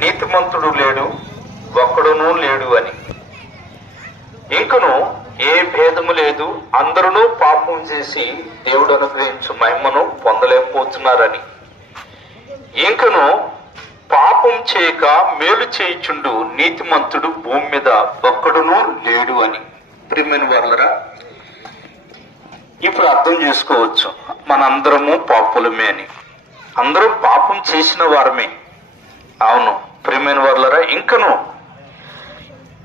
నీతిమంతుడు లేడు, ఒక్కడునూ లేడు అని. ఇంకను ఏ భేదము లేదు, అందరూ పాపం చేసి దేవుడు అనుగ్రహించు మహిమను పొందలేకపోతున్నారని. ఇంకను పాపం చేయక మేలు చేయుచుండు నీతిమంతుడు భూమి మీద ఒక్కడునూ లేడు అని. ప్రియమైన వారలారా, ఇప్పుడు అర్థం చేసుకోవచ్చు మనందరము పాపులమే అని. అందరూ పాపం చేసిన వారమే. అవును ప్రియమైన వారలారా, ఇంకను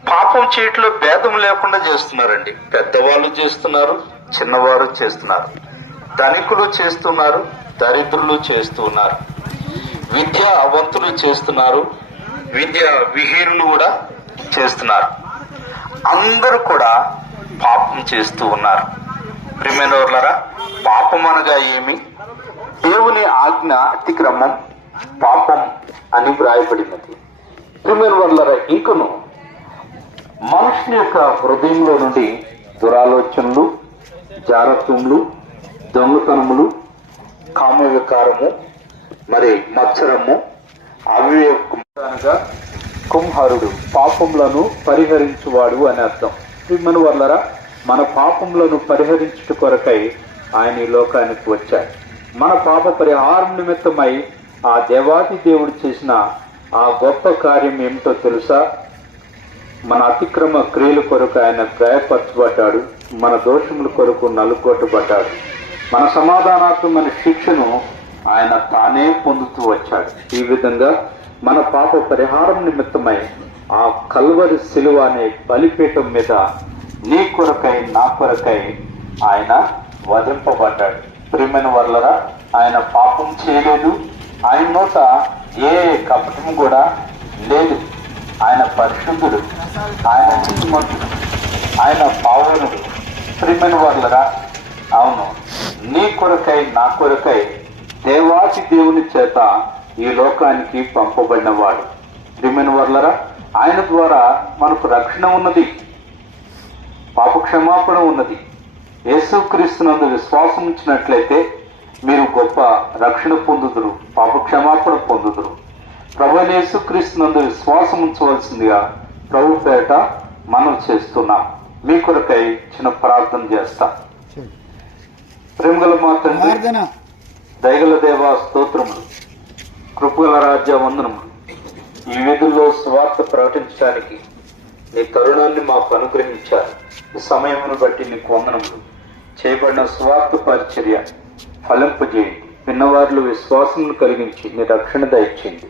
పాపం చేయట్లో భేదం లేకుండా చేస్తున్నారండి. పెద్దవాళ్ళు చేస్తున్నారు, చిన్నవారు చేస్తున్నారు, ధనికులు చేస్తున్నారు, దరిద్రులు చేస్తున్నారు, విద్యావంతులు చేస్తున్నారు, విద్య విహీనులు కూడా చేస్తున్నారు. అందరూ కూడా పాపం చేస్తూ ఉన్నారు. ప్రియమైన వారలారా, పాపం అనగా ఏమి? దేవుని ఆజ్ఞ అతిక్రమం పాపం అని వ్రాయబడినది. ప్రియమైన వారలారా, ఇంకను మనుషుని యొక్క హృదయంలో నుండి దురాలోచనలు, జారత్వములు, దొంగతనములు, కామ వికారము, మరి మత్సరము, అవివేకముగా కుంహరుడు పాపములను పరిహరించువాడు అని అర్థం. ప్రియమైన వారలారా, మన పాపములను పరిహరించుట కొరకై ఆయన ఈ లోకానికి వచ్చాడు. మన పాప పరిహారం నిమిత్తమై ఆ దేవాది దేవుడు చేసిన ఆ గొప్ప కార్యం ఏమిటో తెలుసా? మన అతిక్రమ క్రియల కొరకు ఆయన గాయపరచబడ్డాడు, మన దోషముల కొరకు నలుగొట్టబడ్డాడు, మన సమాధానాత్మకమైన శిక్షను ఆయన తానే పొందుతూ వచ్చాడు. ఈ విధంగా మన పాప పరిహారం నిమిత్తమై ఆ కల్వరి శిలువ అనే బలిపీఠం మీద నీ కొరకై నా కొరకై ఆయన వధింపబడ్డాడు. ప్రియమైన వారలారా, ఆయన పాపం చేయలేదు, ఆయన నోట ఏ కపటం కూడా లేదు. ఆయన పరిశుద్ధుడు, ఆయన నీతిమంతుడు, ఆయన పావనుడు. ప్రియమైన వారలారా, అవును నీ కొరకై నా కొరకై దేవాది దేవుని చేత ఈ లోకానికి పంపబడినవాడు. ప్రియమైన వారలారా, ఆయన ద్వారా మనకు రక్షణ ఉన్నది, పాప క్షమాపణ ఉన్నది. యేసుక్రీస్తునందు విశ్వాసం ఉంచినట్లయితే మీరు గొప్ప రక్షణ పొందుదురు, పాప క్షమాపణ పొందుదురు. ప్రభువైన యేసుక్రీస్తునందు విశ్వాసం ఉంచవలసిందిగా ప్రభు పేట మనం చేస్తున్నాం. మీ కొరకై చిన్న ప్రార్థన చేస్తా. ప్రేమగల మా తండ్రి, దయగల దేవా స్తోత్రములు, కృపగల రాజ్య వందనములు. ఈ వీధుల్లో సువార్త ప్రకటించడానికి నీ తరుణాన్ని మాకు అనుగ్రహించారు. ఈ సమయమును బట్టి నీకు వందనములు. చేయబడిన సువార్త పరిచర్య ఫలింపజేయండి. విన్నవారిలో విశ్వాసమును కలిగించి నీ రక్షణ దయచేయండి.